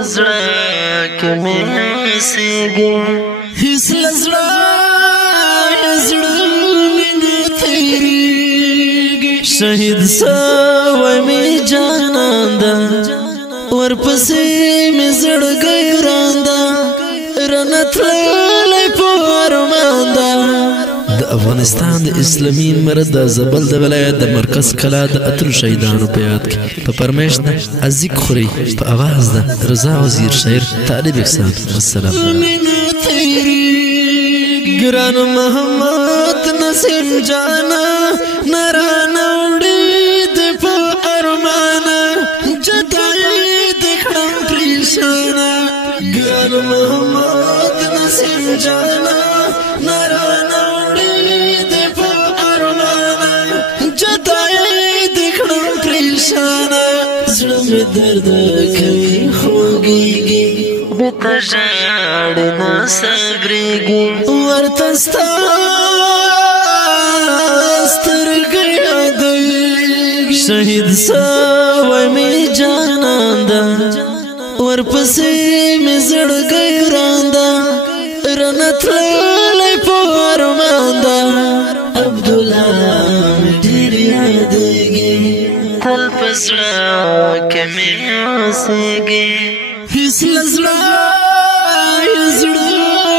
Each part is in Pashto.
پزړه کې مې اوسېږي هیڅ له زړه مې نه تېرېږي شهید سوی مې جانان ده ورپسې مې زړګی وران ده رانه تللی په ارمان ده د افغانستان د اسلامي امارت د زابل د ولایت د مرکز کلا د اتلو شهیدانو په یاد کې په فرمایش ده ازیک خوري په اواز ده رضا وزیر شاعر طالب احسان والسلام ګران محمد نسیم جانا نرانا وړي د په ارمانه جدای د کړم پریشانه ګران محمد نسیم جانا نرانا زړه مې درد کوي خوږېږي بېرته ژاړې نه صبرېږي ورته ستا سترګې یادېږي شهید سوی مې جانان ده ورپسې مې زړګی وران ده رانه تللی په ارمان ده عبدالله مې ډېر یادېږي تل پزړه کې مې اوسېږي هیڅ له زړه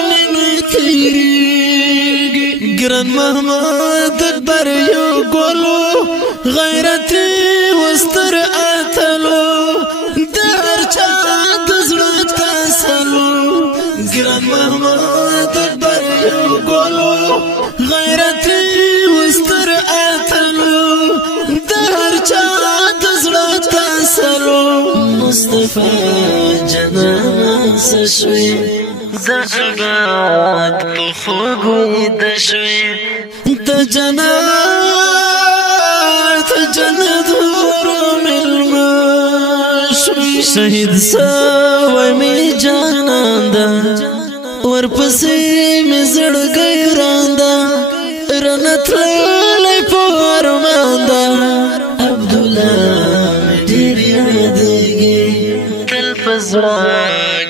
مې نه تېرېږي ګران محمد اکبر یو ګلو غیرتي وستر اتلو د هر چا د زړه تسلو ګران محمد اکبر یو ګلو غیرتي وستر اتلو د هر چا د زړه تسلو مصطفی جنان سشوي د عباد په خوږو ویده شوي د جنت ورو مېلمه شوي شهید سوی مې جانان ده ورپسې مې زړګی وران ده رانه تللی په ارمان ده عبدالله مې ډېر یادېږي تل په زړه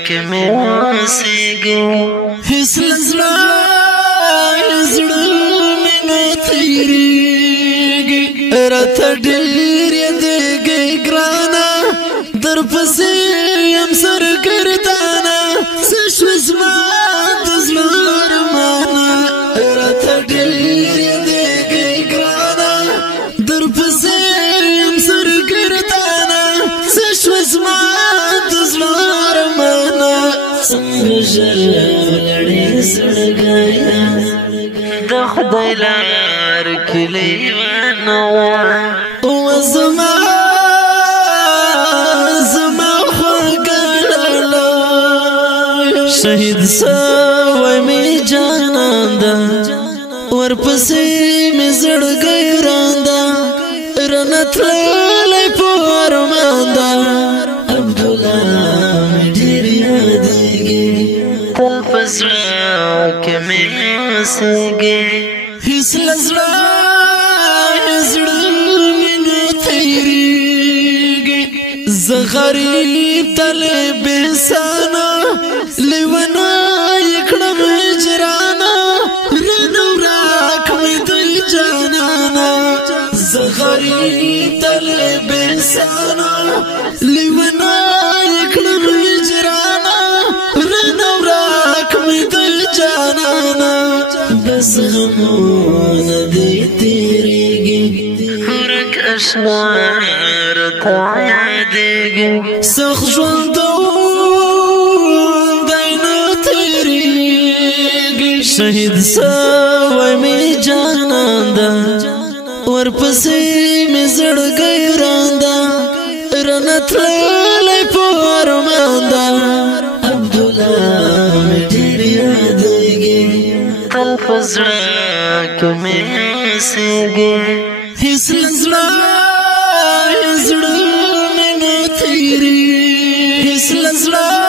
کې مې اوسېږي هیڅ له زړه مې نه تېرېږي راته ډېر یادېږي ګرانه درپسې یم سرګردانه څه شوه زما د زړه ارمانه راته ډېر یادېږي ګرانه درپسې یم سرګردانه څه شوه زما د زړه ارمانه څنګه ژر ولاړې زړګیه د خدای لار کې لیوانه وه زما خوږه لاله شهید سوی مې جانان ده ورپسې مې زړګی وران ده رانه تللی په ارمان ده عبدالله مې ډېر یادېږي تل په زړه کې مې اوسېږي هیڅ له زړه مې نه تېرېږي زه غریب طالب احسانه لیونه یې کړم هجرانه رانه ورک مې دی جانانه زه غریب طالب احسانه لیونه یې کړم هجرانه رانه ورک مې دی جانانه بس غمونه دې تېرېږي ورک اشنا راته یادېږي سخت ژوند شهید سوی مې جانان ده ورپسې مې زړګی وران ده رانه تللی په ارمان ده عبدالله مې ډېر یادېږي تل په زړه کې مې اوسېږي هیڅ له زړه مې نه تېرېږي هیڅ له زړه